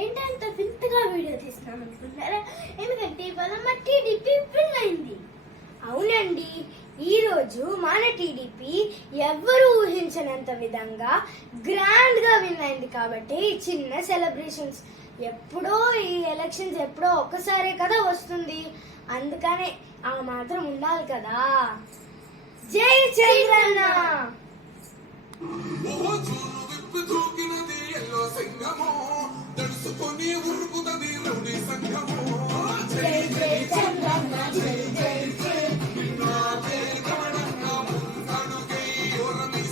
ఏంటంత వింతగా వీడియో తీస్తున్నాం అనుకుంటున్నారా ఎందుకంటే ఇవాళ మా టీడీపీ విన్ అయింది అవునండి ఈ రోజు మన టీడీపీ ఎవ్వరు ఊహించనంత విధంగా గ్రాండ్గా విన్ అయింది కాబట్టి చిన్న సెలబ్రేషన్స్. ఎప్పుడో ఈ ఎలక్షన్స్ ఎప్పుడో ఒక్కసారే కదా వస్తుంది. అందుకనే ఆ మాత్రం ఉండాలి కదా. జై చంద్రన్న! ఎల్లో సింగము తడుసుకొని ఉరుకుతది రౌడీ సంఘము. జై జై చంద్రన్న జై జై జై. అడుగై ఓరని